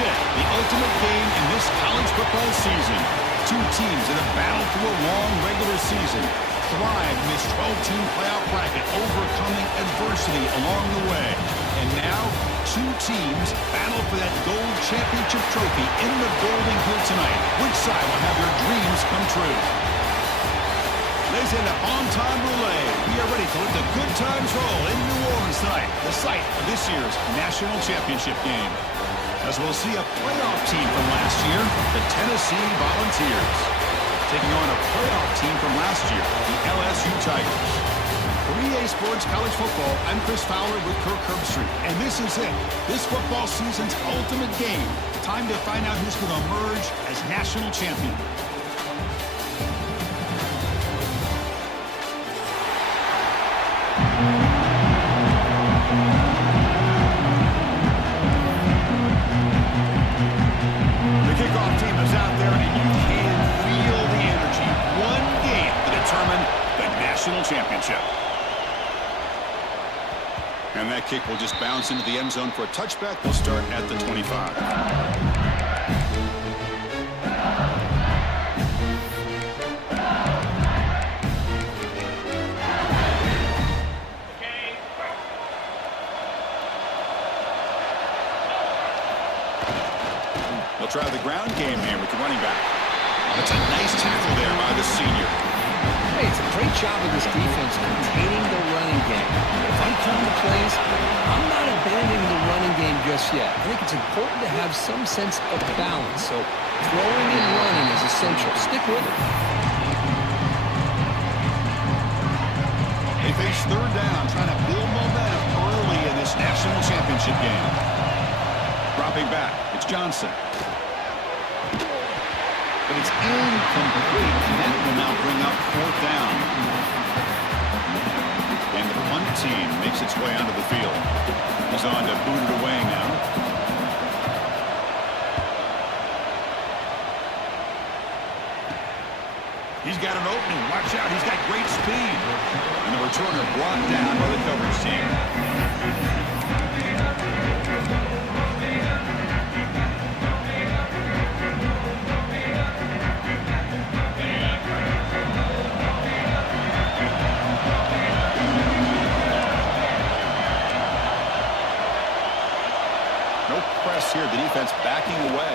it, the ultimate game in this college football season. Two teams that have battled through a long regular season, thrived in this 12-team playoff bracket, overcoming adversity along the way. And now, two teams battle for that gold championship trophy in the building here tonight. Which side will have their dreams come true? Ladies and gentlemen, on-time roulette. We are ready to let the good times roll in New Orleans tonight, the site of this year's national championship game. As we'll see a playoff team from last year, the Tennessee Volunteers, taking on a playoff team from last year, the LSU Tigers. For EA Sports College Football, I'm Chris Fowler with Kirk Herbstreit, and this is it. This football season's ultimate game. Time to find out who's going to emerge as national champion. The kickoff team is out there, and you can feel the energy. One game to determine the national championship. And that kick will just bounce into the end zone for a touchback. We'll start at the 25. They'll try the ground game here with the running back. That's a nice tackle there by the senior. Hey, it's a great job of this defense containing the running game. If I'm calling the plays, I'm not abandoning the running game just yet. I think it's important to have some sense of balance. So throwing and running is essential. Stick with it. They face third down, trying to build momentum early in this national championship game. Dropping back, it's Johnson. But it's incomplete, and that will now bring up fourth down. And the punt team makes its way onto the field. He's on to boot it away now. He's got an opening. Watch out. He's got great speed. And the returner brought down by the coverage team. Here, the defense backing away.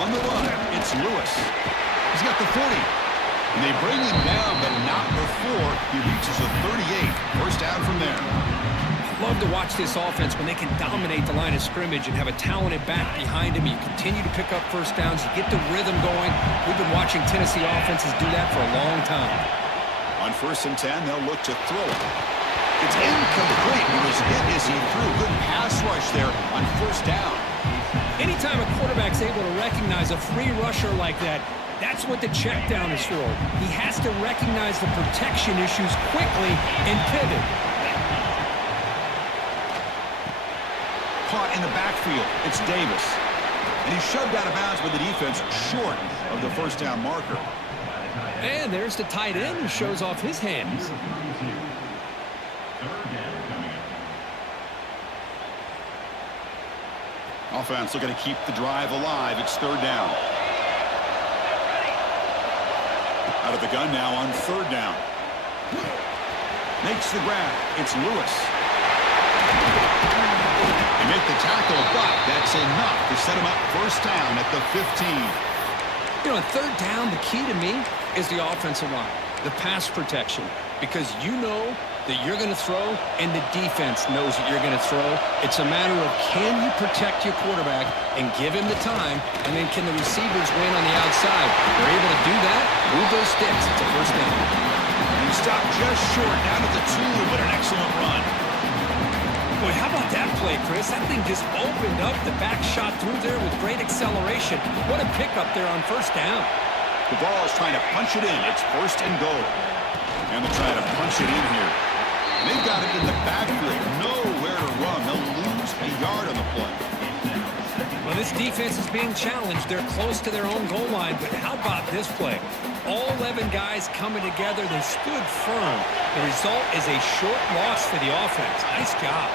On the run, it's Lewis. He's got the 40. And they bring him down, but not before he reaches the 38. First down from there. Love to watch this offense when they can dominate the line of scrimmage and have a talented back behind him. You continue to pick up first downs. You get the rhythm going. We've been watching Tennessee offenses do that for a long time. On 1st and 10, they'll look to throw it. It's incomplete. He was hit as he threw. Good pass rush there on 1st down. Anytime a quarterback's able to recognize a free rusher like that, that's what the check down is for. He has to recognize the protection issues quickly and pivot. Caught in the backfield. It's Davis. And he's shoved out of bounds by the defense short of the first down marker. And there's the tight end who shows off his hands. Offense looking to keep the drive alive. It's 3rd down. Out of the gun now on 3rd down. Makes the grab. It's Lewis. They make the tackle, but that's enough to set him up 1st down at the 15. You know, on 3rd down, the key to me is the offensive line, the pass protection, because you know that you're going to throw, and the defense knows that you're going to throw. It's a matter of can you protect your quarterback and give him the time, and then can the receivers win on the outside? If they're able to do that, move those sticks. It's a 1st down. He stopped just short, down at the 2, but an excellent run. Boy, how about that play, Chris? That thing just opened up. The back shot through there with great acceleration. What a pickup there on 1st down. The ball is trying to punch it in. It's 1st and goal. And they're trying to punch it in here. They've got it in the backfield. Nowhere to run. They'll lose a yard on the play. Well, this defense is being challenged. They're close to their own goal line, but how about this play? All 11 guys coming together. They stood firm. The result is a short loss for the offense. Nice job.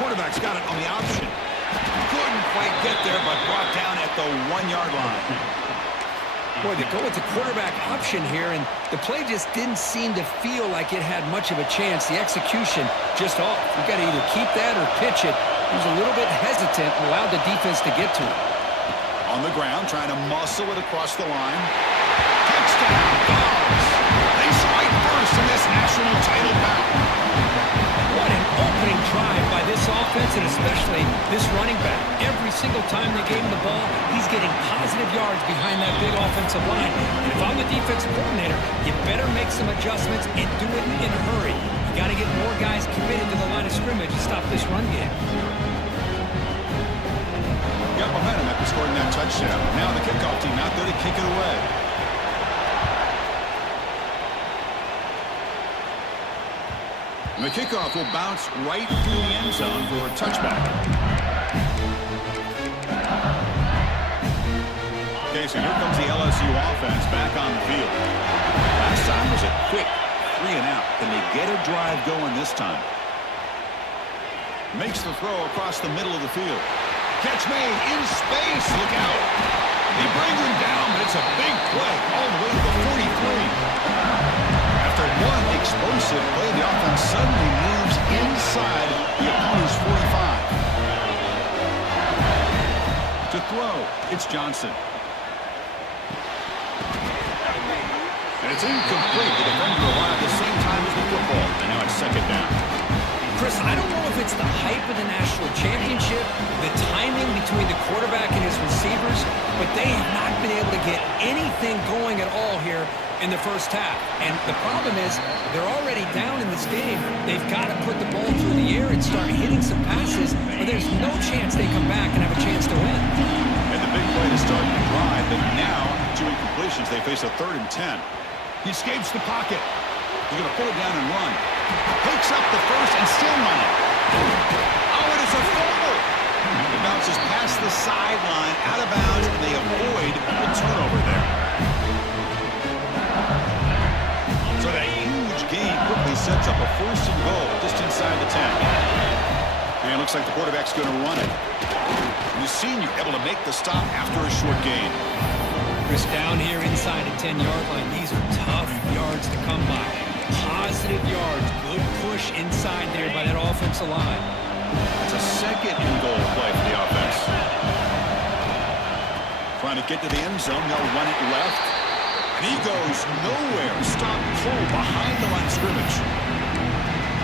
Quarterback's got it on the option. Couldn't quite get there, but brought down at the 1-yard line. Boy, they go with the quarterback option here, and the play just didn't seem to feel like it had much of a chance. The execution just off. You've got to either keep that or pitch it. He was a little bit hesitant and allowed the defense to get to him. On the ground, trying to muscle it across the line. Touchdown, Dogs. They strike first in this national title bout. What an opening drive by this offense, and especially this running back. Every single time they gave him the ball, he's getting positive yards behind that big offensive line. And if I'm the defensive coordinator, you better make some adjustments and do it in a hurry. You got to get more guys committed to the line of scrimmage to stop this run game. Got momentum after scoring that touchdown. Now the kickoff team out there to kick it away. And the kickoff will bounce right through the end zone for a touchback. Okay, so here comes the LSU offense back on the field. Last time was a quick 3 and out. Can they get a drive going this time? Makes the throw across the middle of the field. Catch made in space. Look out. They bring him down, but it's a big play all the way to the 43. After one explosive play, the offense suddenly moves inside the opponent's 45. To throw, it's Johnson. And it's incomplete. The defender arrived at the same time as the football. And now it's second down. Chris, I don't know if it's the hype of the national championship, the timing between the quarterback and his receivers, but they have not been able to get anything going at all here in the first half. And the problem is they're already down in this game. They've got to put the ball through the air and start hitting some passes, or there's no chance they come back and have a chance to win. And the big play to start the drive, but now 2 incompletions. They face a 3rd and 10. He escapes the pocket. He's going to pull it down and run. Picks up the first and still running. Oh, it is a fumble. It bounces past the sideline, out of bounds, and they avoid the turnover there. So that huge gain quickly sets up a 1st and goal just inside the 10. And it looks like the quarterback's going to run it. And the senior able to make the stop after a short gain. Chris, down here inside the 10-yard line, these are tough yards to come by. Positive yards, good push inside there by that offensive line. It's a 2nd and goal play for the offense. Trying to get to the end zone, they'll run it left. And he goes nowhere. Stop cold behind the line of scrimmage.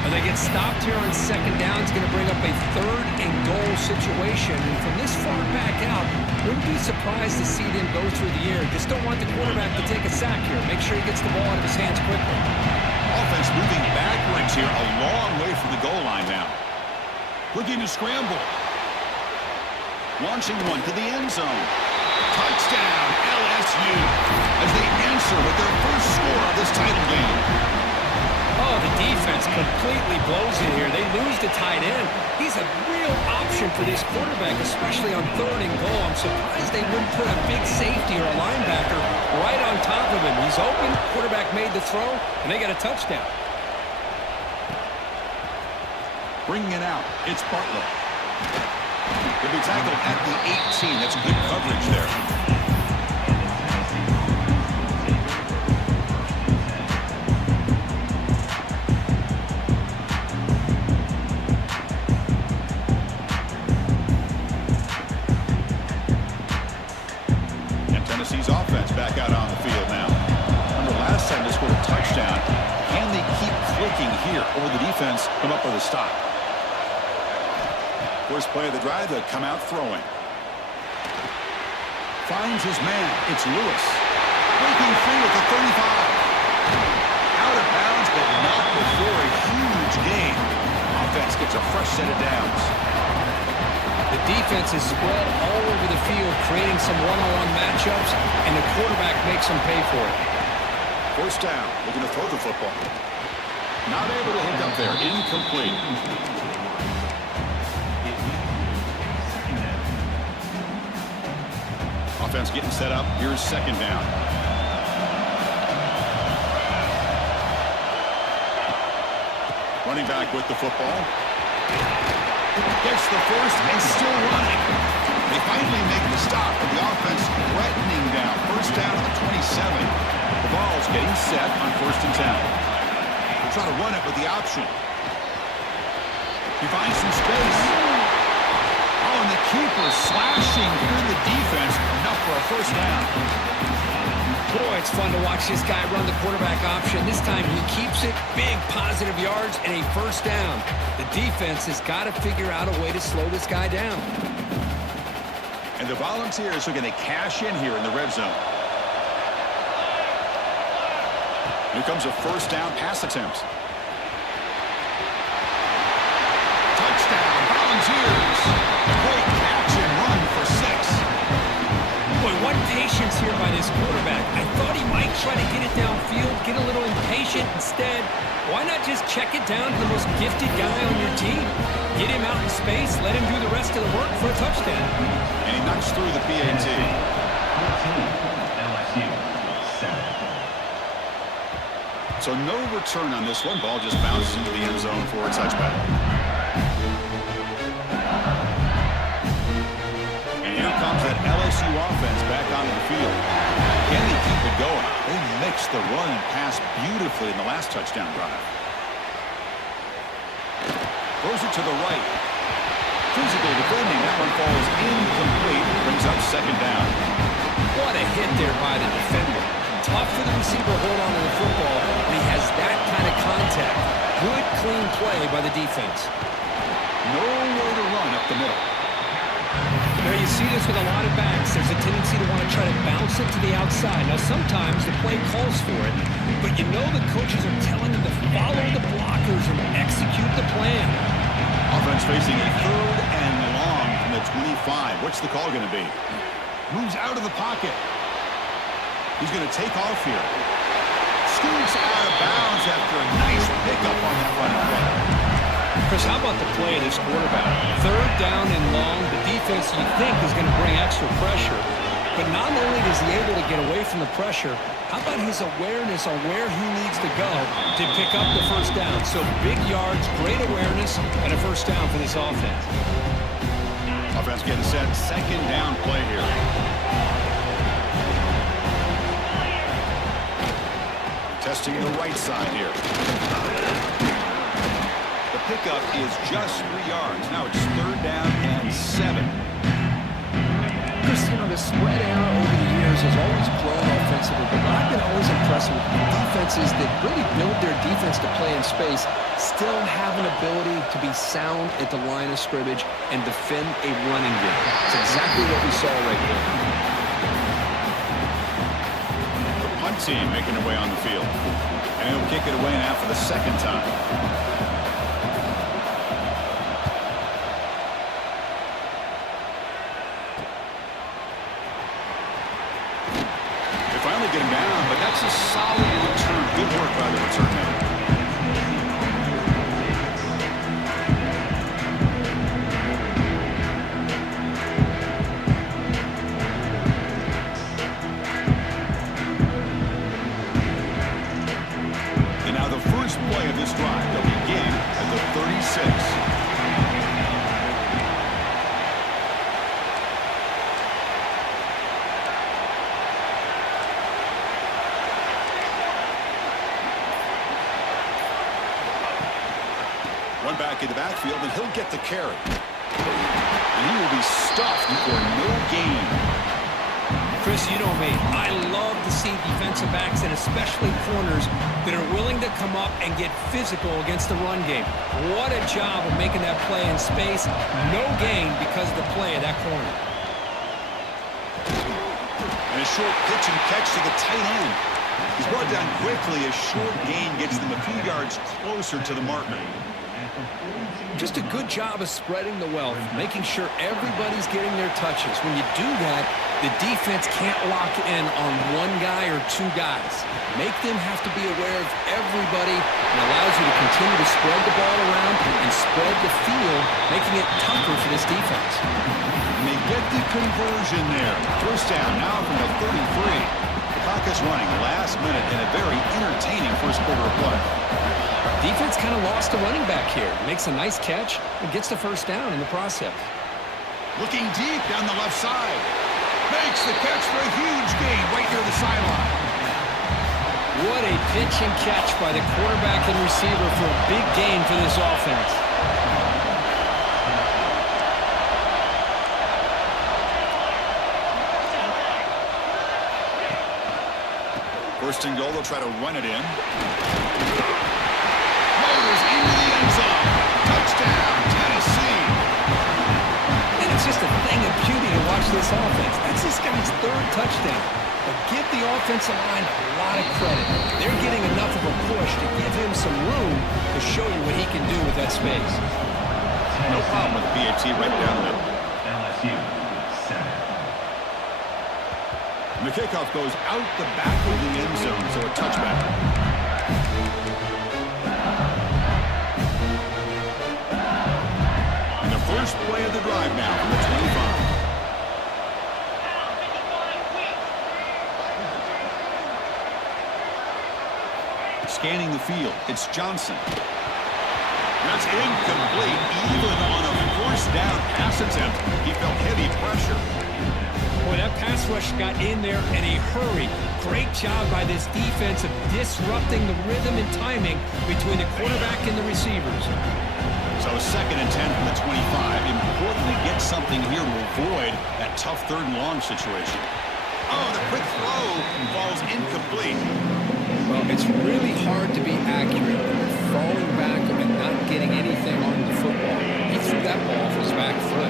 And they get stopped here on 2nd down. It's going to bring up a 3rd and goal situation. And from this far back out, wouldn't be surprised to see them go through the air. Just don't want the quarterback to take a sack here. Make sure he gets the ball out of his hands quickly. Offense moving backwards here, a long way from the goal line now. Looking to scramble. Launching one to the end zone. Touchdown, LSU, as they answer with their first score of this title game. Oh, the defense completely blows it here. They lose the tight end. He's a real option for this quarterback, especially on 3rd and goal. I'm surprised they wouldn't put a big safety or a linebacker right on top of him. He's open, quarterback made the throw, and they got a touchdown. Bringing it out, it's Bartlett. He'll be tackled at the 18. That's good coverage there. Tennessee's offense back out on the field now. Remember last time they scored a touchdown. Can they keep clicking here, or the defense come up with a stop? First play of the drive, they'll come out throwing. Finds his man. It's Lewis. Breaking free with the 35. Out of bounds, but not before a huge gain. Offense gets a fresh set of downs. The defense is spread all over the field, creating some one-on-one matchups, and the quarterback makes them pay for it. First down, looking to throw the football. Not able to hook up there, incomplete. Offense getting set up, here's 2nd down. Running back with the football. Gets the first and still running. They finally make the stop with the offense threatening down. First down to the 27. The ball's getting set on 1st and 10. We'll try to run it with the option. He finds some space. Oh, and the keeper slashing through the defense. Enough for a first down. Boy, it's fun to watch this guy run the quarterback option. This time he keeps it, big positive yards, and a first down. The defense has got to figure out a way to slow this guy down. And the Volunteers are going to cash in here in the red zone. Here comes a first down pass attempt. Touchdown, Volunteers. Great catch and run for 6. Boy, what patience here by this quarterback. I thought he might try to get it downfield, get a little impatient. Instead, why not just check it down to the most gifted guy on your team? Get him out in space, let him do the rest of the work for a touchdown. And he knocks through the PAT. So no return on this one. Ball just bounces into the end zone for a touchback. And here comes that LSU offense back onto the field. Can they keep it going? They mixed the run and pass beautifully in the last touchdown drive. Throws it to the right. Physical defending. That one falls incomplete. Brings up 2nd down. What a hit there by the defender. Tough for the receiver to hold on to the football when he has that kind of contact. Good, clean play by the defense. Nowhere to run up the middle. Now you see this with a lot of backs. There's a tendency to want to try to bounce it to the outside. Now sometimes the play calls for it, but you know the coaches are telling them to follow the blockers and execute the plan. Offense facing a 3rd and long from the 25. What's the call going to be? Moves out of the pocket. He's going to take off here. Scoots out of bounds after a nice pickup on that running play. Chris, how about the play of this quarterback? 3rd down and long. The defense, you think, is going to bring extra pressure. But not only is he able to get away from the pressure, how about his awareness on where he needs to go to pick up the first down? So big yards, great awareness, and a first down for this offense. Offense getting set. 2nd down play here. Testing the right side here. The pickup is just 3 yards. Now it's 3rd down and 7. Chris, you know, the spread era over the years has always grown offensively, but I've been always impressed with defenses that really build their defense to play in space, still have an ability to be sound at the line of scrimmage and defend a running game. It's exactly what we saw right there. Punt team making their way on the field. And he'll kick it away now for the 2nd time. They finally get him down, but that's a solid return. Good work by the return man. Play of this drive. They'll begin at the 36. Run back in the backfield, and he'll get the carry. And he will be stuffed for no gain. Chris, you know me. I love to see defensive backs and especially corners that are willing to come up and get physical against the run game. What a job of making that play in space. No gain because of the play of that corner. And a short pitch and catch to the tight end. He's brought down quickly. A short gain gets them a few yards closer to the marker. Just a good job of spreading the wealth, making sure everybody's getting their touches. When you do that, the defense can't lock in on one guy or 2 guys. Make them have to be aware of everybody and allows you to continue to spread the ball around and spread the field, making it tougher for this defense. And they get the conversion there. First down now from the 33. The clock is running last minute in a very entertaining first quarter of play. Defense kind of lost a running back here. Makes a nice catch and gets the first down in the process. Looking deep down the left side. Makes the catch for a huge gain right near the sideline. What a pitch and catch by the quarterback and receiver for a big gain for this offense. First and goal, they'll try to run it in. Motors into the end zone. Touchdown, Tennessee. And it's just a thing of beauty to watch this offense. That's this guy's third touchdown. But give the offensive line a lot of credit. They're getting enough of a push to give him some room to show you what he can do with that space. No problem with the PAT right down the middle. LSU, 7. And the kickoff goes out the back of the end zone, so a touchback. And the first play of the drive now from the 25. Scanning the field, it's Johnson. That's incomplete, even on a first down pass attempt. He felt heavy pressure. Boy, that pass rush got in there in a hurry. Great job by this defense of disrupting the rhythm and timing between the quarterback and the receivers. So 2nd and 10 from the 25. Important to get something here to avoid that tough 3rd and long situation. Oh, the quick throw falls incomplete. Well, it's really hard to be accurate when you're falling back and not getting anything on the football. He threw that ball off his back foot.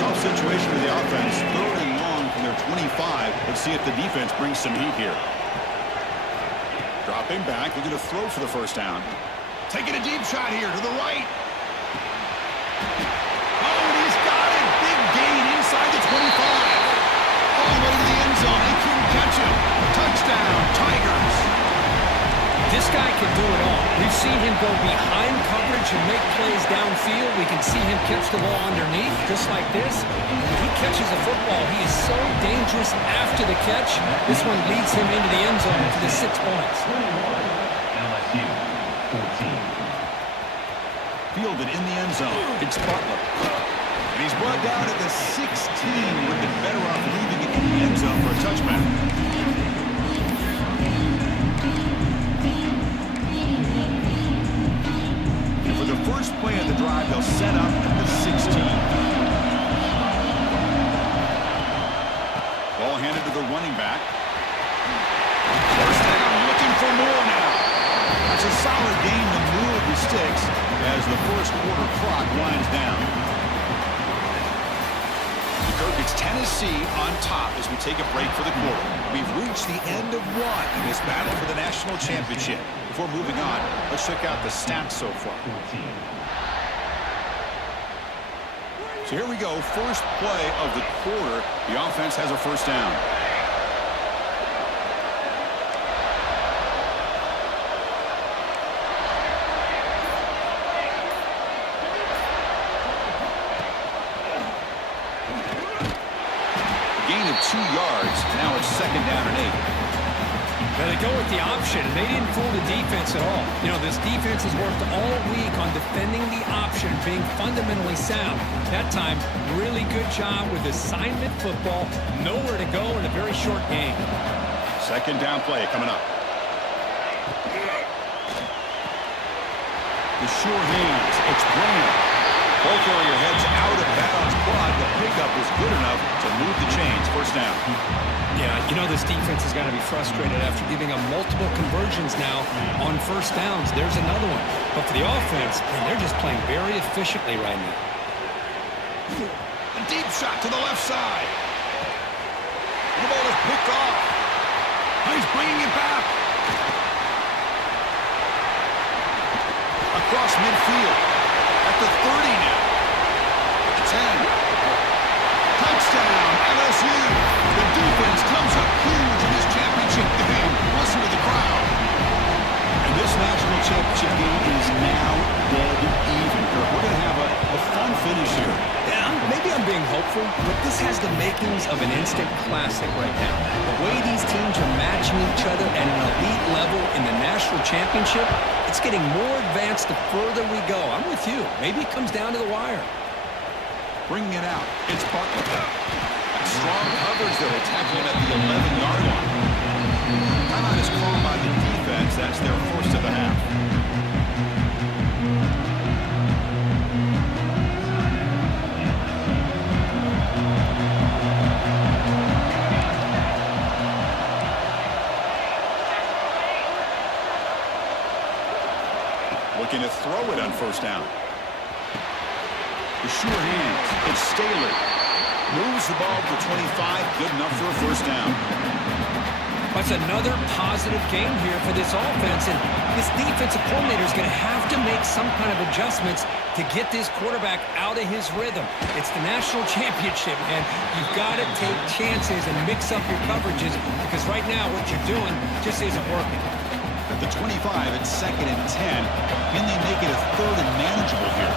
Tough situation for the offense. 3rd and long from their 25. Let's see if the defense brings some heat here. Dropping back, looking to throw for the first down. Taking a deep shot here to the right. Oh, and he's got it. Big gain inside the 25. All the way to the end zone. He couldn't catch him. Touchdown, Tigers. This guy can do it all. We've seen him go behind coverage and make plays downfield. We can see him catch the ball underneath, just like this. When he catches a football, he is so dangerous after the catch. This one leads him into the end zone for the 6 points. LSU, 14. Fielded in the end zone. It's Butler. And he's brought down at the 16. Would have been better off leaving it in the end zone for a touchback. And for the first play of the drive, they'll set up at the 16. Ball handed to the running back. First down, looking for more now. That's a solid gain to move the sticks as the first quarter clock winds down. Kirk, it's Tennessee on top as we take a break for the quarter. We've reached the end of one in this battle for the national championship. Before moving on, let's check out the stats so far. 14. So here we go, first play of the quarter. The offense has a first down. Gain of 2 yards. Now it's 2nd down and 8. Now they go with the option, and they didn't fool the defense at all. You know, this defense has worked all week on defending the option, being fundamentally sound. That time, really good job with assignment football. Nowhere to go in a very short game. 2nd down play coming up. The sure hands. It's Brown. Both area heads out of bounds, but the pickup is good enough to move the chains. First down. Yeah, you know this defense has got to be frustrated after giving them multiple conversions now on first downs. There's another one. But for the offense, man, they're just playing very efficiently right now. A deep shot to the left side. The ball is picked off. He's bringing it back. Across midfield. At the 30 now. At the 10. Touchdown, LSU. The defense comes up huge in this championship game. Listen to the crowd. And this national championship game is now dead even. We're going to have a fun finish here. Yeah, maybe I'm being hopeful, But this has the makings of an instant classic right now. The way these teams are matching each other at an elite level in the national championship, it's getting more advanced the further we go. I'm with you. Maybe it comes down to the wire. Bringing it out. It's Butler. Strong coverage there. They tackle him at the 11-yard line. Timeout is called by the defense. That's their first of the half. Looking to throw it on first down. The sure hands. It's Staley. Moves the ball to 25. Good enough for a first down. That's another positive game here for this offense. And this defensive coordinator is going to have to make some kind of adjustments to get this quarterback out of his rhythm. It's the national championship, man. You've got to take chances and mix up your coverages because right now what you're doing just isn't working. At the 25, it's 2nd and 10. Can they make it a 3rd and manageable here?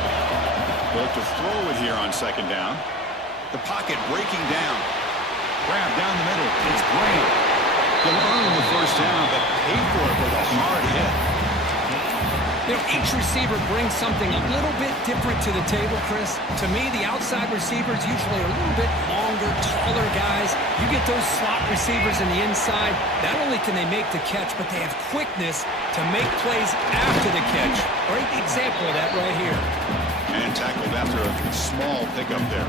They'll look to throw it here on 2nd down. The pocket breaking down. Grab down the middle. It's Graham. He'll earn the first down, but pay for it with a hard hit. You know, each receiver brings something a little bit different to the table, Chris. To me, the outside receivers usually are a little bit longer, taller guys. You get those slot receivers in the inside, not only can they make the catch, but they have quickness to make plays after the catch. Great example of that right here. And tackled after a small pickup there.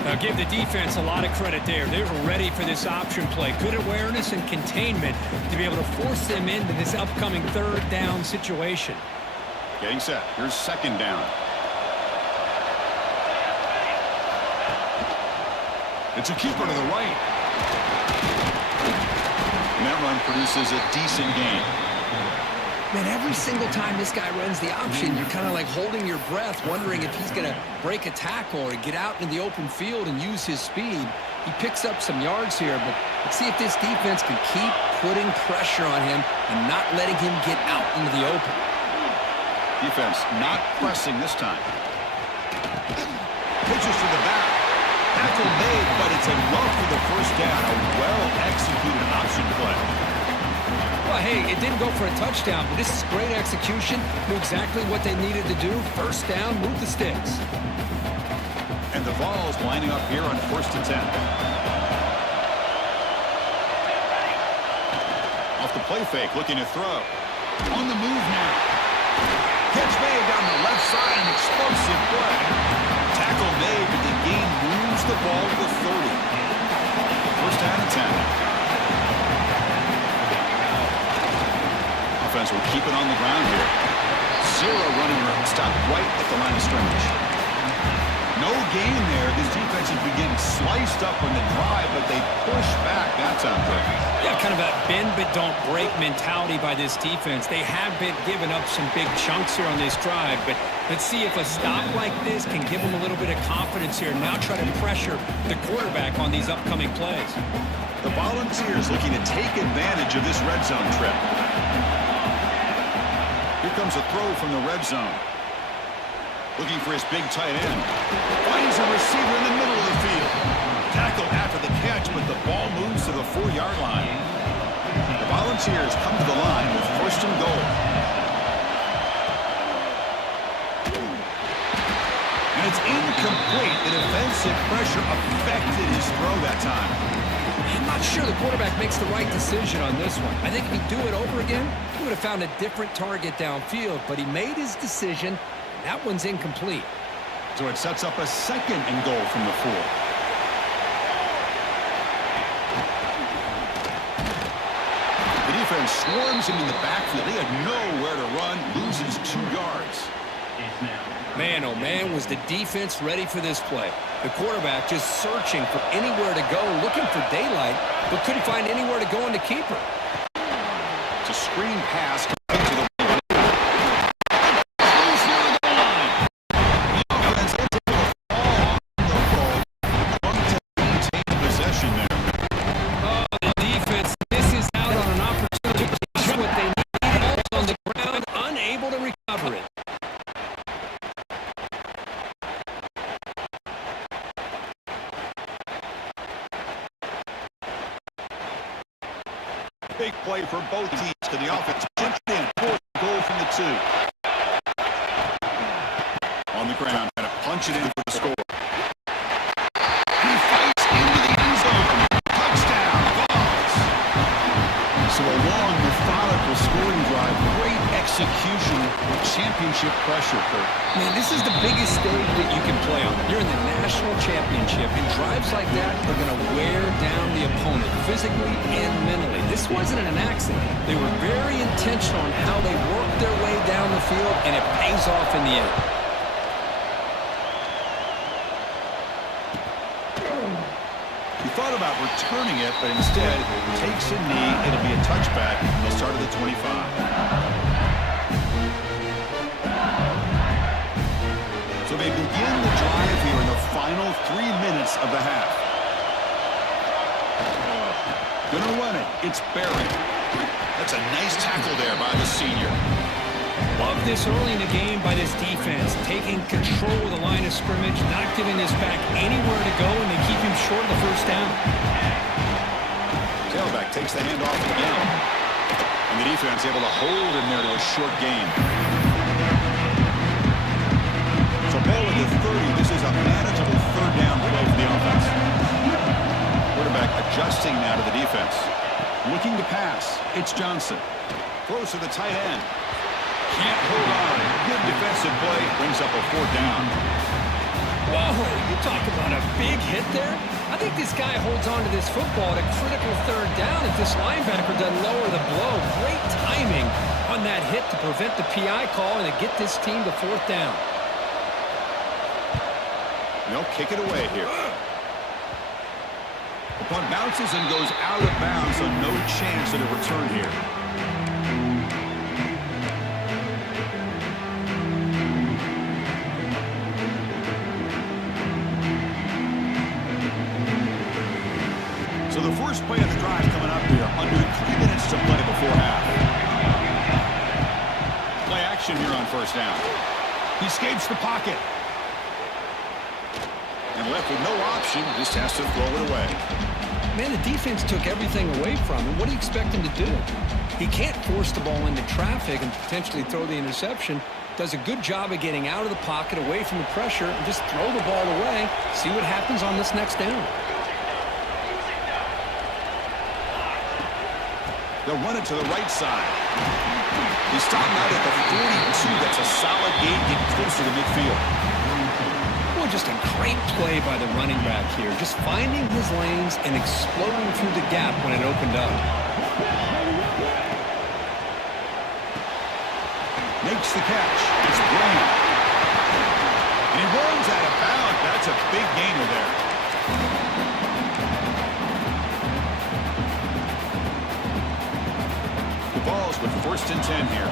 Now give the defense a lot of credit there. They were ready for this option play. Good awareness and containment to be able to force them into this upcoming 3rd down situation. Getting set. Here's 2nd down. It's a keeper to the right. And that run produces a decent gain. Man, every single time this guy runs the option, you're kind of like holding your breath, wondering if he's going to break a tackle or get out into the open field and use his speed. He picks up some yards here, but let's see if this defense can keep putting pressure on him and not letting him get out into the open. Defense not pressing this time. Pitches to the back. Tackle made, but it's enough for the first down. A well-executed option play. Well, hey, it didn't go for a touchdown, but this is great execution. Knew exactly what they needed to do. First down, move the sticks. And the Vols lining up here on 1st and 10. Off the play fake, looking to throw. On the move now. Catch made down the left side, an explosive play. Tackle made, but the gain moves the ball to the 30. First down and 10. Offense will keep it on the ground here. 0 running room. Stop right at the line of scrimmage. No gain there. This defense has been getting sliced up on the drive, but they push back that time. Yeah, kind of a bend but don't break mentality by this defense. They have been giving up some big chunks here on this drive, but let's see if a stop like this can give them a little bit of confidence here. Now try to pressure the quarterback on these upcoming plays. The Volunteers looking to take advantage of this red zone trip. Here comes a throw from the red zone. Looking for his big tight end. Finds a receiver in the middle of the field. Tackle after the catch, but the ball moves to the 4-yard line. The Volunteers come to the line with 1st and goal. And it's incomplete. The defensive pressure affected his throw that time. I'm not sure the quarterback makes the right decision on this one. I think if he'd do it over again, he would have found a different target downfield, but he made his decision. That one's incomplete. So it sets up a 2nd and goal from the 4. The defense swarms him in the backfield. He had nowhere to run, loses 2 yards. Man, oh man, was the defense ready for this play. The quarterback just searching for anywhere to go, looking for daylight, but couldn't find anywhere to go in the keeper. It's a screen pass to the possession there. Oh, the defense misses out on an opportunity to do what they needed on the ground, unable to recover it. Big play for both teams to the offense. Punch it in. Fourth goal from the 2. On the ground, got to punch it in for the score. He fights into the end zone. Touchdown, Vols. So a long, methodical scoring drive. Great execution with championship pressure, Kurt. Man, this is the biggest stage that you can play on. You're in the national championship, and drives like that are going to wear down the opponent physically and mentally. This wasn't an accident. They were very intentional on how they worked their way down the field, and it pays off in the end. He thought about returning it, but instead takes a knee. It'll be a touchback. They'll start at the 25. So they begin the drive here in the final 3 minutes of the half. Gonna run it. It's Barry. That's a nice tackle there by the senior. Love this early in the game by this defense, taking control of the line of scrimmage, not giving this back anywhere to go, and they keep him short of the first down. Tailback takes the handoff again. And the defense able to hold him there to a short gain. So ball at the 30. This is a manageable third down play for the offense. Quarterback adjusting now to the defense. Looking to pass. It's Johnson. Throws to the tight end. Can't hold on. Good defensive play. Brings up a fourth down. Whoa, you talk about a big hit there. I think this guy holds on to this football at a critical third down if this linebacker doesn't lower the blow. Great timing on that hit to prevent the PI call and to get this team to fourth down. They'll kick it away here. The punt bounces and goes out of bounds, so no chance at a return here. So the first play of the drive coming up here. Under 3 minutes to play before half. Play action here on first down. He escapes the pocket. And left with no option, just has to throw it away. Man, the defense took everything away from him. What do you expect him to do? He can't force the ball into traffic and potentially throw the interception. Does a good job of getting out of the pocket, away from the pressure, and just throw the ball away. See what happens on this next down. They'll run it to the right side. He's starting out at the 42. That's a solid gain, getting closer to midfield. Well, just a great play by the running back here. Just finding his lanes and exploding through the gap when it opened up. Makes the catch. It's brilliant. And he runs out of bounds. That's a big gainer there. The Vols with first and 10 here.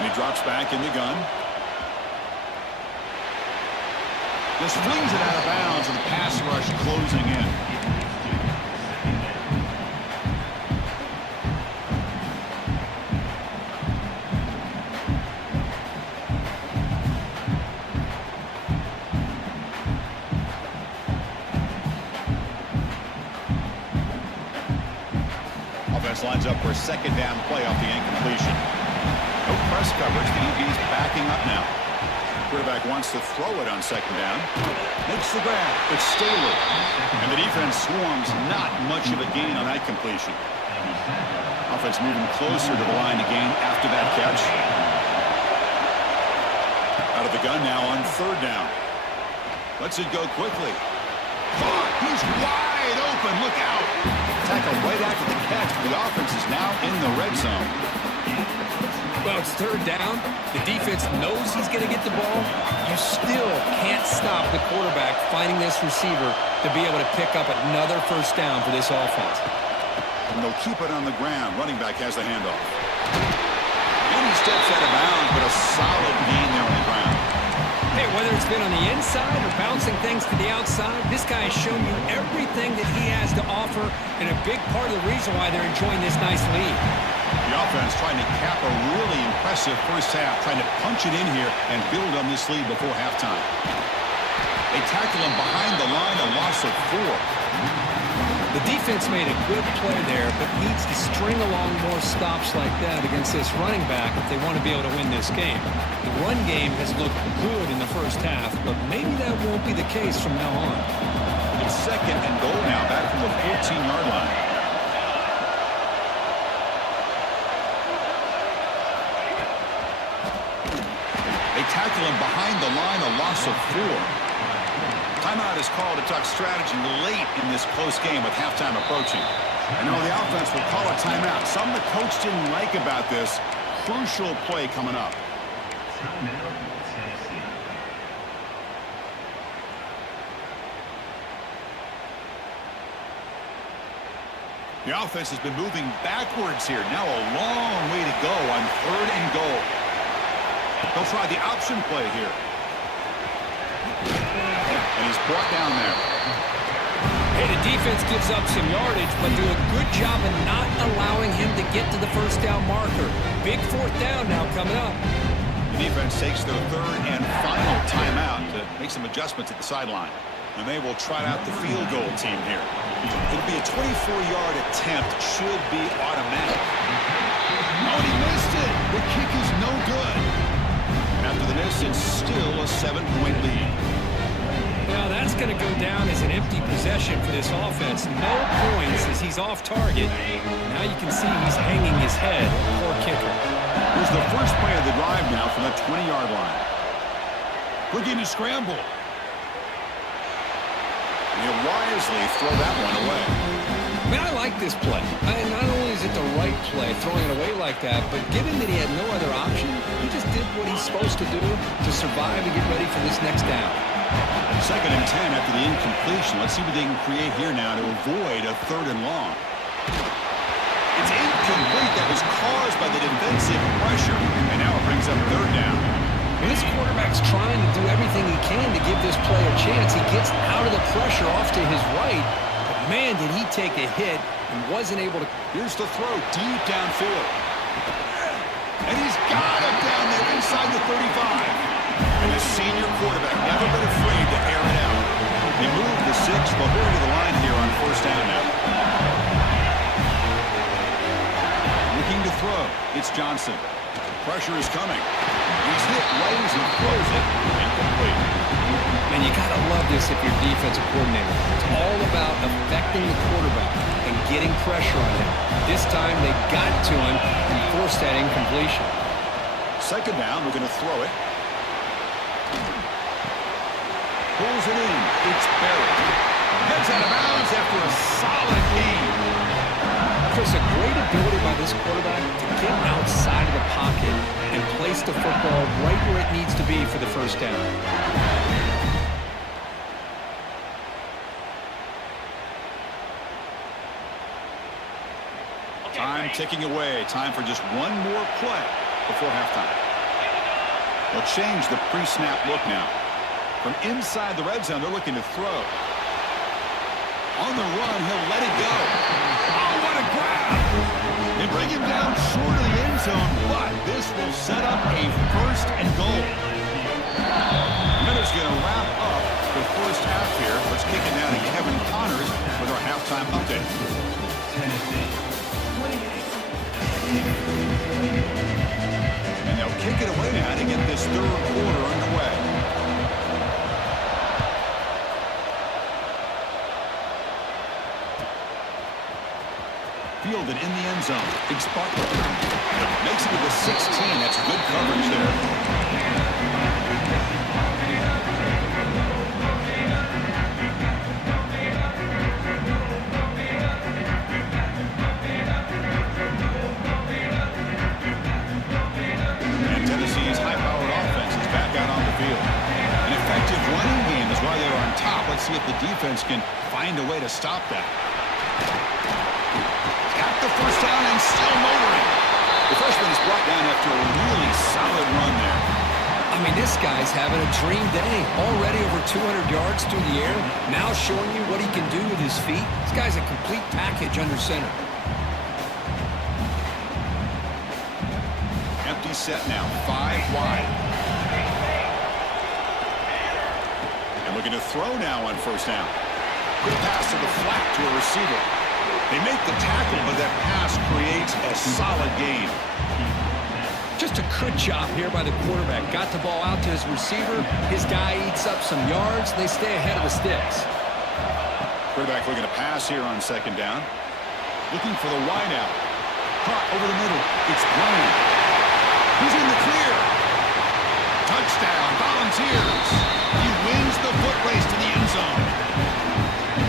And he drops back in the gun. Just flings it out of bounds, and the pass rush closing in. Offense lines up for a second down play off the incompletion. No press coverage. The DB's backing up now. Quarterback wants to throw it on second down. Makes the grab. It's Staley. And the defense swarms. Not much of a gain on that completion. Offense moving closer to the line to gain after that catch. Out of the gun now on third down. Lets it go quickly. Caught. He's wide open. Look out. Tackle right after the catch. The offense is now in the red zone. Well, it's third down. The defense knows he's going to get the ball. You still can't stop the quarterback finding this receiver to be able to pick up another first down for this offense. And they'll keep it on the ground. Running back has the handoff. And he steps out of bounds, but a solid gain there on the ground. Hey, whether it's been on the inside or bouncing things to the outside, this guy has shown you everything that he has to offer, and a big part of the reason why they're enjoying this nice lead. The offense trying to cap a really impressive first half, trying to punch it in here and build on this lead before halftime. They tackle him behind the line, a loss of 4. The defense made a good play there, but needs to string along more stops like that against this running back if they want to be able to win this game. The run game has looked good in the first half, but maybe that won't be the case from now on. It's 2nd and goal now, back from the 14-yard line. They tackle him behind the line, a loss of 4. Timeout is called to talk strategy late in this close game with halftime approaching. I know the offense will call a timeout. Something the coach didn't like about this. Crucial play coming up. Timeout, Tennessee. The offense has been moving backwards here. Now a long way to go on 3rd and goal. They'll try the option play here. And he's brought down there. Hey, the defense gives up some yardage, but do a good job of not allowing him to get to the first down marker. Big 4th down now coming up. The defense takes their 3rd and final timeout to make some adjustments at the sideline. And they will trot out the field goal team here. It'll be a 24-yard attempt. Should be automatic. Oh, and he missed it. The kick is no good. And after the miss, it's still a 7-point lead. Now that's going to go down as an empty possession for this offense. No points as he's off target. Now you can see he's hanging his head. Poor kicker. Here's the first play of the drive now from the 20-yard line. Looking to scramble. And he'll wisely throw that one away. I mean, I like this play. Not only is it the right play, throwing it away like that, but given that he had no other option, he just did what he's supposed to do to survive and get ready for this next down. 2nd and 10 after the incompletion. Let's see what they can create here now to avoid a 3rd and long. It's incomplete. That was caused by the defensive pressure. And now it brings up 3rd down. When this quarterback's trying to do everything he can to give this play a chance, he gets out of the pressure off to his right. But man, did he take a hit and wasn't able to. Here's the throw deep downfield. And he's got him down there inside the 35. And the senior quarterback never been afraid to air it out. They move the 6. They'll bury to the line here on 1st down now. Looking to throw. It's Johnson. Pressure is coming. He's hit right as he throws it. Incomplete. Man, you got to love this if you're defensive coordinator. It's all about affecting the quarterback and getting pressure on him. This time they got to him and forced that incompletion. 2nd down, we're going to throw it. Pulls it in. It's buried. Heads out of bounds after a solid game. Just a great ability by this quarterback to get outside of the pocket and place the football right where it needs to be for the 1st down. Time ticking away. Time for just one more play before halftime. They'll change the pre-snap look now. From inside the red zone, they're looking to throw. On the run, he'll let it go. Oh, what a grab! They bring him down short of the end zone, but this will set up a 1st and goal. Miller's going to wrap up the first half here. Let's kick it down to Kevin Connors with our halftime update. Tennessee, 28. And they'll kick it away now to get this 3rd quarter underway. Fielded in the end zone. Big spot. Makes it to the 16. That's good coverage there. And Tennessee's high-powered offense is back out on the field. An effective running game is why they're on top. Let's see if the defense can find a way to stop that. Got the 1st down and still motoring. The freshman is brought down after a really solid run there. I mean, this guy's having a dream day. Already over 200 yards through the air. Now showing you what he can do with his feet. This guy's a complete package under center. Empty set now, 5 wide. And Looking to throw now on first down. Good pass to the flat to a receiver. They make the tackle, but that pass creates a solid gain. Just a good job here by the quarterback. Got the ball out to his receiver. His guy eats up some yards. They stay ahead of the sticks. Quarterback looking to pass here on second down. Looking for the wideout. Caught over the middle. It's blown. He's in the clear. Touchdown, Volunteers. He wins the foot race to the end zone.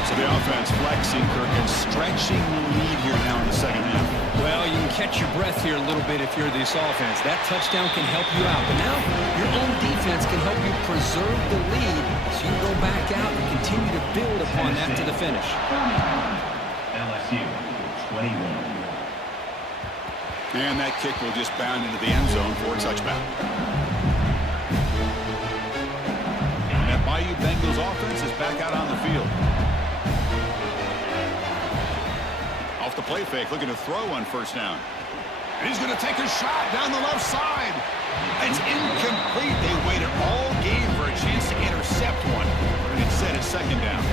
So the offense flexing, Kirk, and stretching the lead here now in the second half. Well, you can catch your breath here a little bit if you're this offense. That touchdown can help you out. But now your own defense can help you preserve the lead so you can go back out and continue to build upon that to the finish. LSU 21. And that kick will just bound into the end zone for a touchback. And that Bayou Bengals offense is back out on the field. Off the play fake, looking to throw on first down. And he's going to take a shot down the left side. It's incomplete. They waited all game for a chance to intercept one. And instead, it's second down.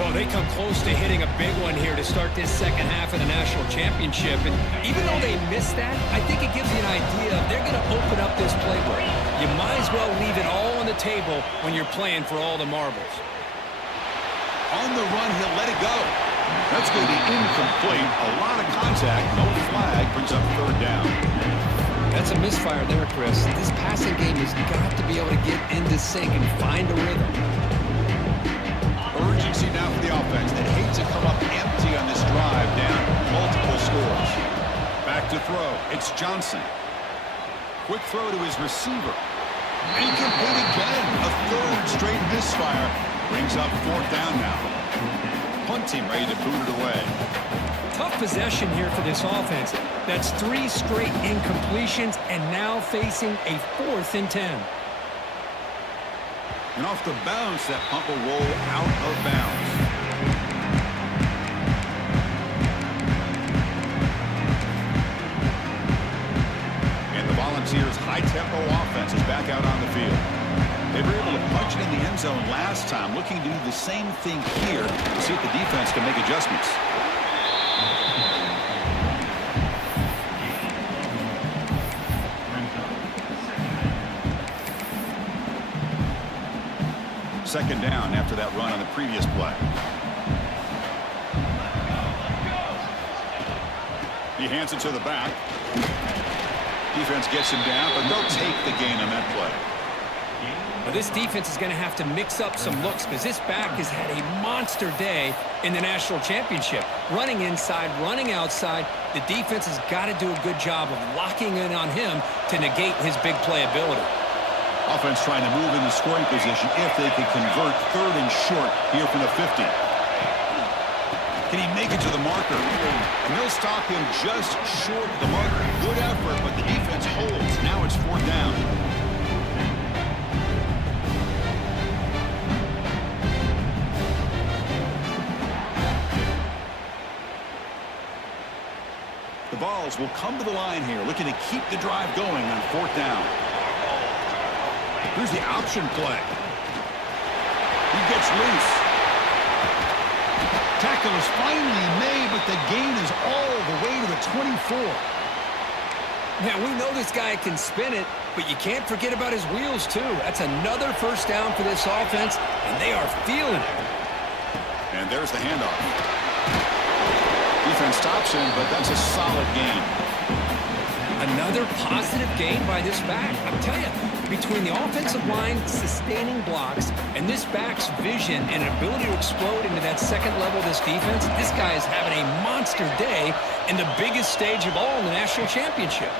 Well, they come close to hitting a big one here to start this second half of the national championship. And even though they missed that, I think it gives you an idea of they're going to open up this playbook. You might as well leave it all on the table when you're playing for all the marbles. On the run, he'll let it go. That's going to be incomplete. A lot of contact. No flag. Brings up third down. That's a misfire there, Chris. This passing game has got to be able to get into sync and find a rhythm. Urgency now for the offense that hates to come up empty on this drive, down multiple scores. Back to throw. It's Johnson. Quick throw to his receiver. Incomplete again. A third straight misfire. Brings up fourth down now. Punt team ready to boot it away. Tough possession here for this offense. That's 3 straight incompletions and now facing a 4th and 10. And off the bounce, that punt will roll out of bounds. And the Volunteers' high-tempo offense is back out on the field. They were able to punch it in the end zone last time, looking to do the same thing here to see if the defense can make adjustments. Second down after that run on the previous play. He hands it to the back. Defense gets him down, but they'll take the gain on that play. Well, this defense is going to have to mix up some looks because this back has had a monster day in the national championship. Running inside, running outside. The defense has got to do a good job of locking in on him to negate his big play ability. Offense trying to move in the scoring position if they can convert third and short here from the 50. Can he make it to the marker? And they'll stop him just short of the marker. Good effort, but the defense holds. Now it's fourth down. The Vols will come to the line here, looking to keep the drive going on fourth down. Here's the option play. He gets loose. Tackle is finally made, but the gain is all the way to the 24. Now, we know this guy can spin it, but you can't forget about his wheels, too. That's another first down for this offense, and they are feeling it. And there's the handoff. Defense stops him, but that's a solid gain. Another positive gain by this back. I'm telling you, between the offensive line sustaining blocks and this back's vision and ability to explode into that second level of this defense, this guy is having a monster day in the biggest stage of all in the national championship.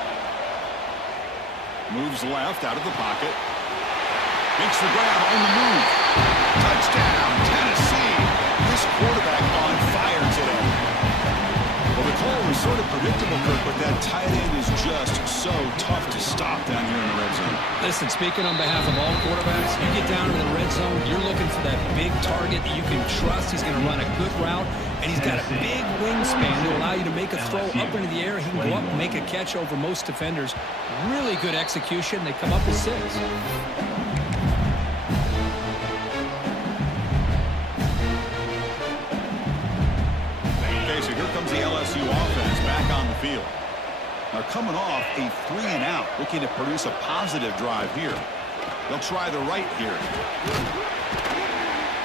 Moves left out of the pocket. Makes the grab on the move. Touchdown, Tennessee. This quarterback on fire today. Well, the call was sort of predictable, Kirk, but that tight end is just so tough to stop down here in the red zone. Listen, speaking on behalf of all quarterbacks, you get down in the red zone, you're looking for that big target that you can trust. He's going to run a good route, and he's got a big wingspan to allow you to make a throw up into the air. He can go up and make a catch over most defenders. Really good execution. They come up with 6. They're coming off a 3-and-out, looking to produce a positive drive here. They'll try the right here.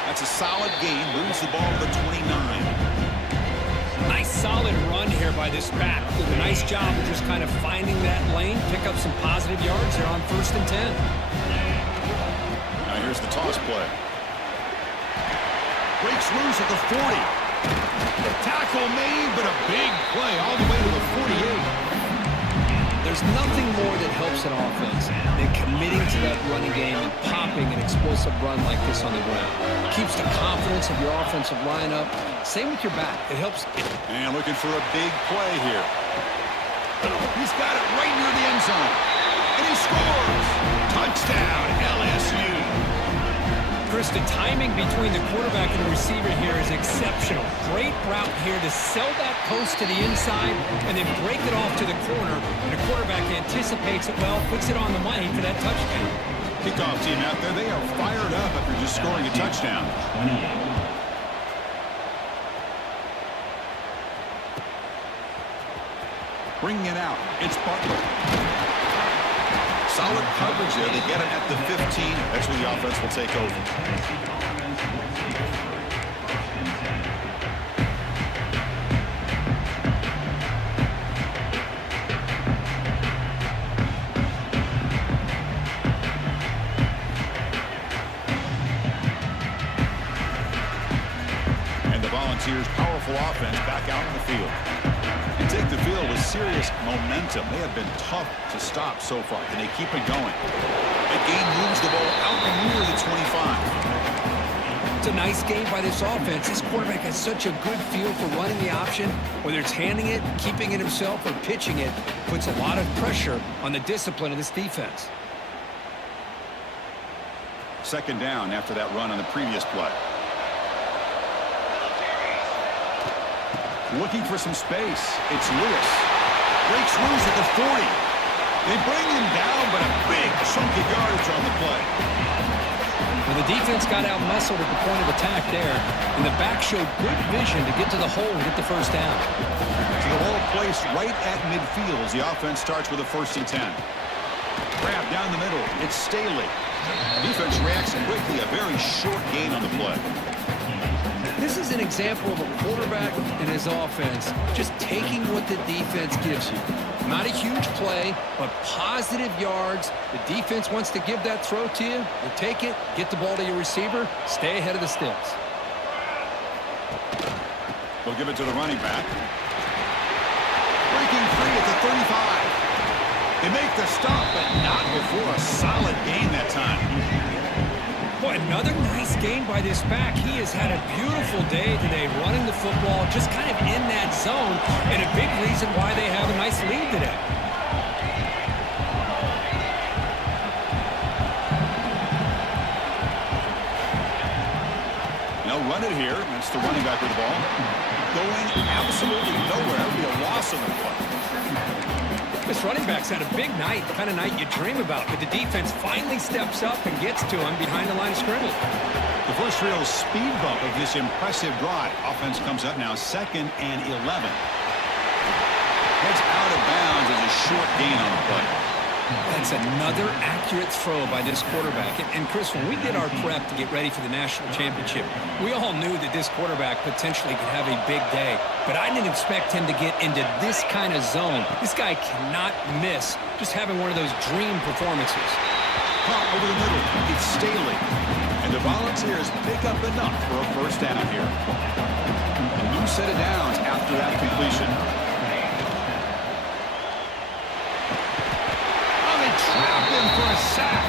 That's a solid gain. Moves the ball to the 29. Nice solid run here by this back. Did a nice job of just kind of finding that lane, pick up some positive yards there on 1st and 10. Now here's the toss play. Breaks loose at the 40. Tackle made, but a big play all the way to the 48. There's nothing more that helps an offense than committing to that running game and popping an explosive run like this on the ground. Keeps the confidence of your offensive lineup. Same with your back. It helps. And looking for a big play here. He's got it right near the end zone. And he scores. Touchdown, LSU. Chris, the timing between the quarterback and the receiver here is exceptional. Great route here to sell that post to the inside and then break it off to the corner. And the quarterback anticipates it well, puts it on the money for that touchdown. Kickoff team out there, they are fired up after just scoring a touchdown. 28. Bringing it out, it's Butler. Solid coverage there. They get it at the 15. That's where the offense will take over. And the Volunteers' powerful offense back out in the field. They take the field with serious momentum. They have been tough to stop so far. Can they keep it going? The game moves the ball out near the 25. It's a nice game by this offense. This quarterback has such a good feel for running the option. Whether it's handing it, keeping it himself, or pitching it, puts a lot of pressure on the discipline of this defense. Second down after that run on the previous play. Looking for some space. It's Lewis. Breaks loose at the 40. They bring him down, but a big chunk of yardage on the play. Well, the defense got out-muscled at the point of attack there, and the back showed good vision to get to the hole and get the first down. So the ball placed right at midfield as the offense starts with a 1st and 10. Grab down the middle. It's Staley. Defense reacts quickly. A very short gain on the play. This is an example of a quarterback and his offense just taking what the defense gives you. Not a huge play, but positive yards. The defense wants to give that throw to you. You take it, get the ball to your receiver, stay ahead of the sticks. They'll give it to the running back. Breaking free at the 35. They make the stop, but not before a solid gain that time. Boy, another nice game by this back. He has had a beautiful day today running the football, just kind of in that zone, and a big reason why they have a nice lead today. They'll run it here. That's the running back with the ball. Going absolutely nowhere. That would be a loss on the play. This running back's had a big night, the kind of night you dream about, but the defense finally steps up and gets to him behind the line of scrimmage. The first real speed bump of this impressive drive. Offense comes up now 2nd and 11. Heads out of bounds as a short gain on the play. That's another accurate throw by this quarterback. And Chris, when we did our prep to get ready for the national championship, we all knew that this quarterback potentially could have a big day. But I didn't expect him to get into this kind of zone. This guy cannot miss just having one of those dream performances. Pop over the middle. It's Staley. And the Volunteers pick up enough for a first down here. A new set of downs after that completion. Trapped him for a sack.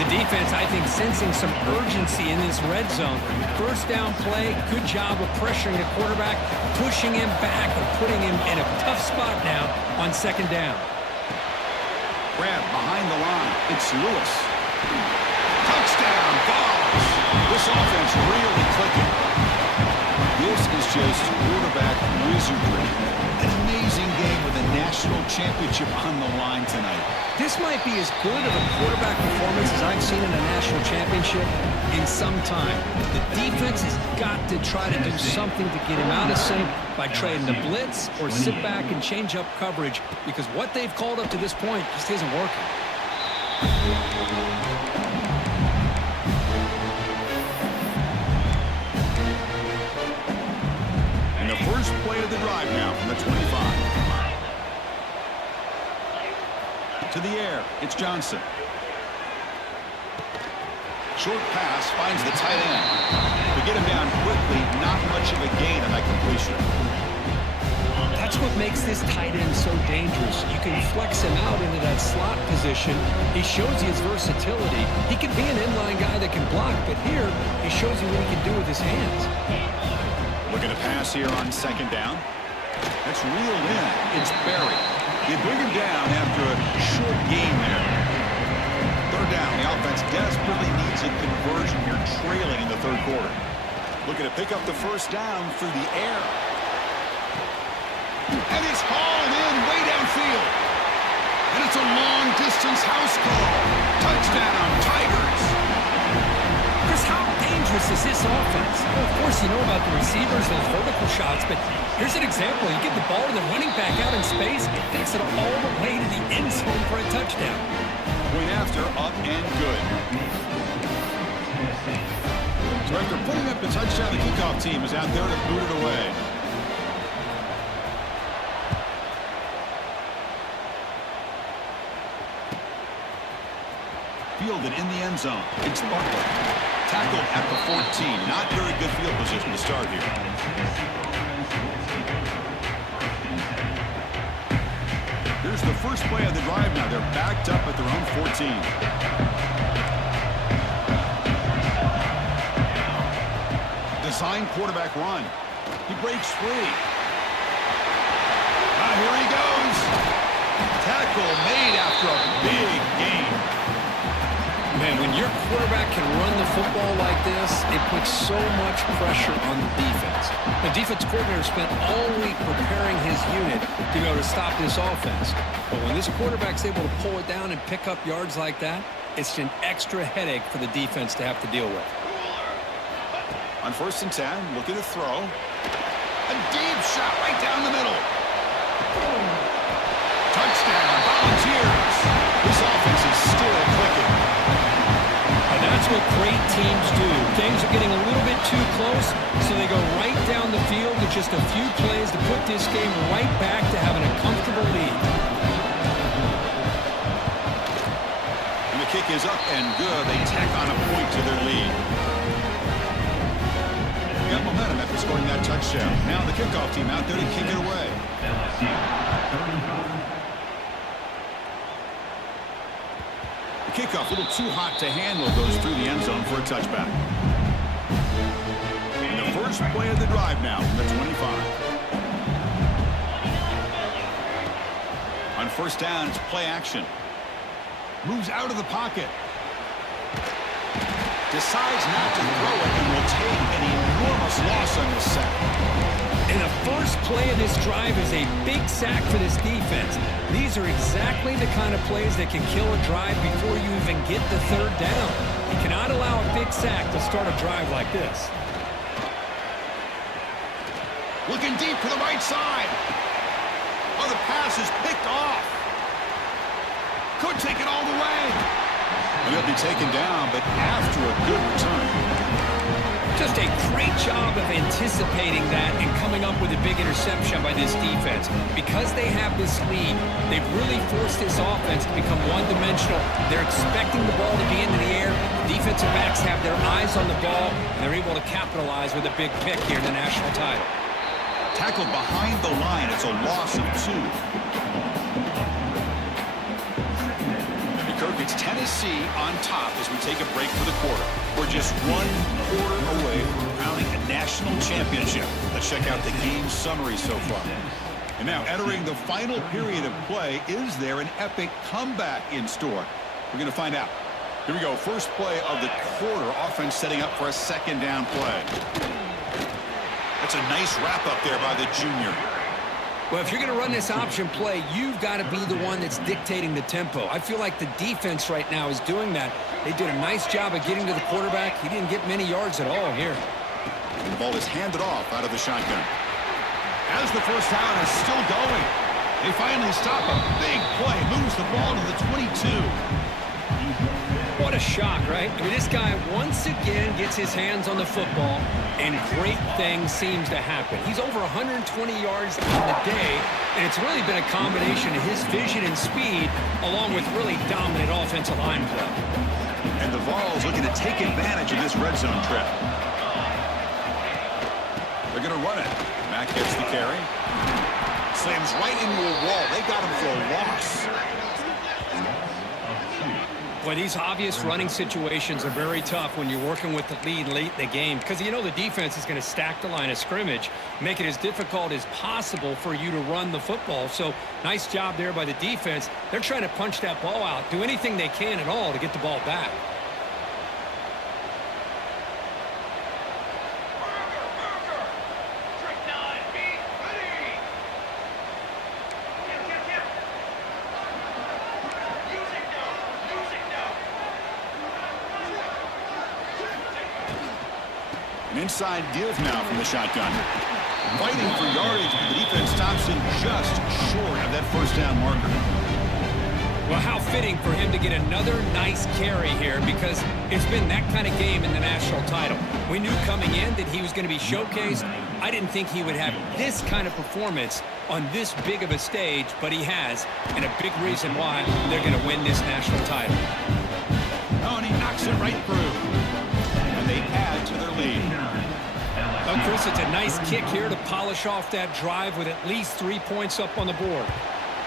The defense, I think, sensing some urgency in this red zone. First down play, good job of pressuring the quarterback, pushing him back and putting him in a tough spot now on 2nd down. Grab behind the line. It's Lewis. Touchdown, Vols. This offense really clicking. This is just quarterback wizardry. An amazing game with a national championship on the line tonight. This might be as good of a quarterback performance as I've seen in a national championship. in some time. The defense has got to try to do something to get him out of sync by trying to blitz or sit back and change up coverage, because what they've called up to this point just isn't working. And the first play of the drive now from the 25. To the air, it's Johnson. Short pass finds the tight end. To get him down quickly, not much of a gain on that completion. That's what makes this tight end so dangerous. You can flex him out into that slot position. He shows you his versatility. He can be an inline guy that can block, but here he shows you what he can do with his hands. Looking to pass here on second down. That's reeled in. It's buried. You bring him down after a short game there. Third down. The offense desperately needs a conversion here, trailing in the third quarter. Looking to pick up the first down through the air. And it's hauled in way downfield. And it's a long-distance house call. Touchdown, Tigers. Chris, how dangerous is this offense? Well, of course, you know about the receivers, those vertical shots, but here's an example. You get the ball to the running back out in space, takes it all the way to the end zone for a touchdown. Point after, up and good. So after putting up the touchdown, the kickoff team is out there to boot it away. Fielded in the end zone. It's Butler. Tackled at the 14. Not very good field position to start here. Here's the first play of the drive now. They're backed up at their own 14. Design quarterback run. He breaks free. Here he goes. Tackle made after a big gain. Man, when your quarterback can run the football like this, it puts so much pressure on the defense. The defense coordinator spent all week preparing his unit to be able to stop this offense. But when this quarterback's able to pull it down and pick up yards like that, it's an extra headache for the defense to have to deal with. On 1st and 10, looking to throw. A deep shot right down the middle. Touchdown, Volunteers. This offense is still clicking. And that's what great teams do. Things are getting a little bit too close, so they go right down the field with just a few plays to put this game right back to having a comfortable lead. And the kick is up and good. They tack on a point to their lead. Got momentum after scoring that touchdown. Now the kickoff team out there to kick it away. The kickoff a little too hot to handle, goes through the end zone for a touchback. And the first play of the drive now from the 25. On 1st down, it's play action. Moves out of the pocket. Decides not to throw it and will take an enormous loss on this sack. And the first play of this drive is a big sack for this defense. These are exactly the kind of plays that can kill a drive before you even get the third down. You cannot allow a big sack to start a drive like this. Looking deep to the right side. Oh, the pass is picked off. Could take it all the way. And he'll be taken down, but after a good return. Just a great job of anticipating that and coming up with a big interception by this defense. Because they have this lead, they've really forced this offense to become one-dimensional. They're expecting the ball to be into the air. The defensive backs have their eyes on the ball, and they're able to capitalize with a big pick here in the national title. Tackled behind the line. It's a loss of 2. Kirk, it's Tennessee on top as we take a break for the quarter. We're just 1 quarter away from crowning a national championship. Let's check out the game summary so far. And now, entering the final period of play, is there an epic comeback in store? We're going to find out. Here we go. First play of the quarter. Offense setting up for a 2nd down play. That's a nice wrap up there by the junior. Well, if you're going to run this option play, you've got to be the one that's dictating the tempo. I feel like the defense right now is doing that. They did a nice job of getting to the quarterback. He didn't get many yards at all here. The ball is handed off out of the shotgun. As the first down is still going, they finally stop a big play. Moves the ball to the 22. What a shock, right? I mean, this guy once again gets his hands on the football, and great things seems to happen. He's over 120 yards on the day, and it's really been a combination of his vision and speed, along with really dominant offensive line play. And the Vols looking to take advantage of this red zone trip. They're going to run it. Mack gets the carry. Slams right into a wall. They got him for a loss. Well, these obvious running situations are very tough when you're working with the lead late in the game, because you know the defense is going to stack the line of scrimmage, make it as difficult as possible for you to run the football. So nice job there by the defense. They're trying to punch that ball out, do anything they can at all to get the ball back. Inside give now from the shotgun. Fighting for yardage, but the defense stops him just short of that first down marker. Well, how fitting for him to get another nice carry here, because it's been that kind of game in the national title. We knew coming in that he was going to be showcased. I didn't think he would have this kind of performance on this big of a stage, but he has, and a big reason why they're going to win this national title. Oh, and he knocks it right through. And they add to their lead. Well, Chris, it's a nice kick here to polish off that drive with at least 3 points up on the board.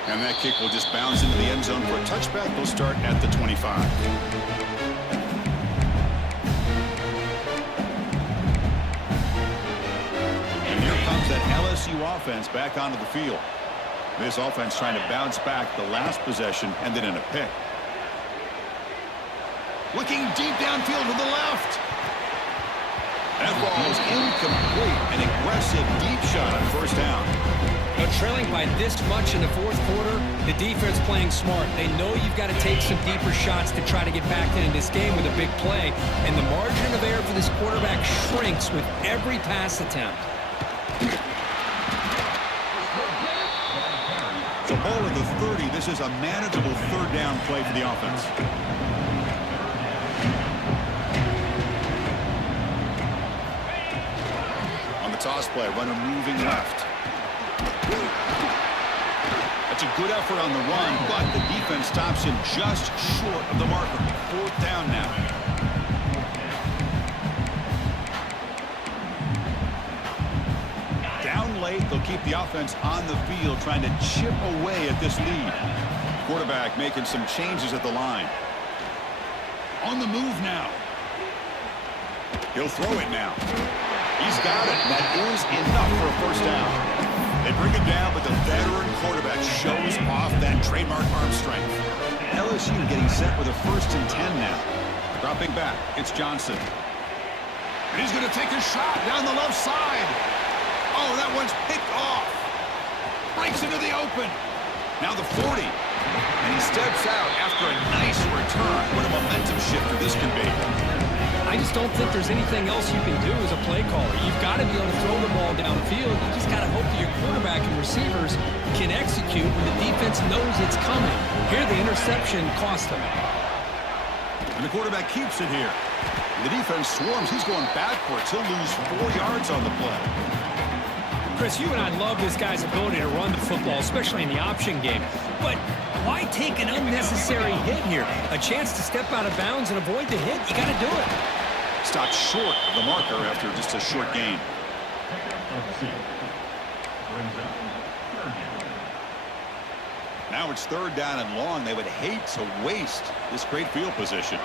And that kick will just bounce into the end zone for a touchback. They'll start at the 25. And here comes that LSU offense back onto the field. This offense trying to bounce back the last possession, ended in a pick. Looking deep downfield to the left. That ball is incomplete. An aggressive deep shot on first down. Now, trailing by this much in the fourth quarter, the defense playing smart. They know you've got to take some deeper shots to try to get back into this game with a big play. And the margin of error for this quarterback shrinks with every pass attempt. The ball at the 30. This is a manageable third down play for the offense. Toss play, runner moving left. That's a good effort on the run, but the defense stops him just short of the marker. Fourth down now. Down late, they'll keep the offense on the field, trying to chip away at this lead. Quarterback making some changes at the line. On the move now. He'll throw it now. He's got it. That is enough for a first down. They bring it down, but the veteran quarterback shows off that trademark arm strength. LSU getting set with a 1st and 10 now. Dropping back, it's Johnson. And he's going to take a shot down the left side. Oh, that one's picked off. Breaks into the open. Now the 40. And he steps out after a nice return. What a momentum shifter this can be. I just don't think there's anything else you can do as a play caller. You've got to be able to throw the ball downfield. You just got to hope that your quarterback and receivers can execute when the defense knows it's coming. Here, the interception cost them. And the quarterback keeps it here. The defense swarms. He's going backwards. He'll lose 4 yards on the play. Chris, you and I love this guy's ability to run the football, especially in the option game. But why take an unnecessary hit here? A chance to step out of bounds and avoid the hit. You got to do it. Stopped short of the marker after just a short gain. Now it's 3rd down and long. They would hate to waste this great field position.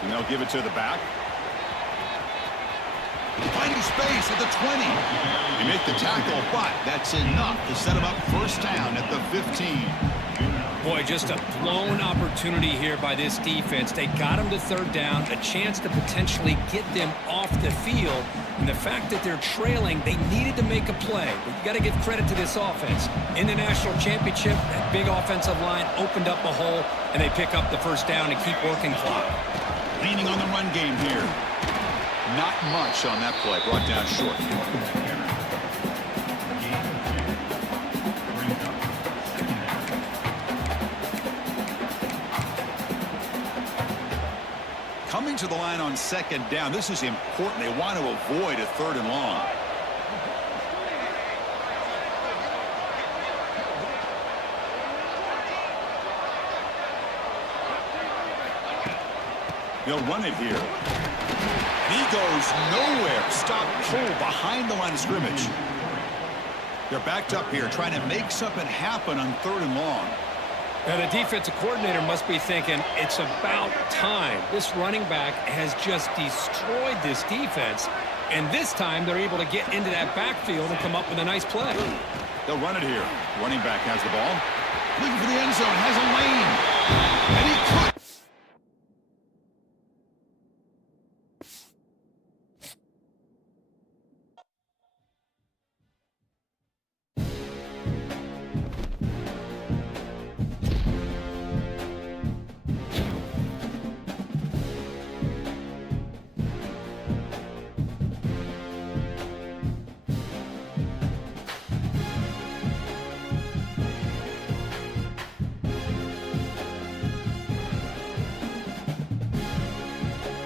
And they'll give it to the back. Finding space at the 20. They make the tackle, but that's enough to set him up first down at the 15. Boy, just a blown opportunity here by this defense. They got him to third down, a chance to potentially get them off the field. And the fact that they're trailing, they needed to make a play. But you got to give credit to this offense. In the national championship, that big offensive line opened up a hole, and they pick up the first down and keep working clock. Leaning on the run game here. Not much on that play. Brought down short. Coming to the line on second down. This is important. They want to avoid a third and long. They'll run it here. He goes nowhere. Stop pull behind the line of scrimmage. They're backed up here trying to make something happen on third and long. Now, the defensive coordinator must be thinking, it's about time. This running back has just destroyed this defense. And this time, they're able to get into that backfield and come up with a nice play. They'll run it here. Running back has the ball. Looking for the end zone. Has a lane.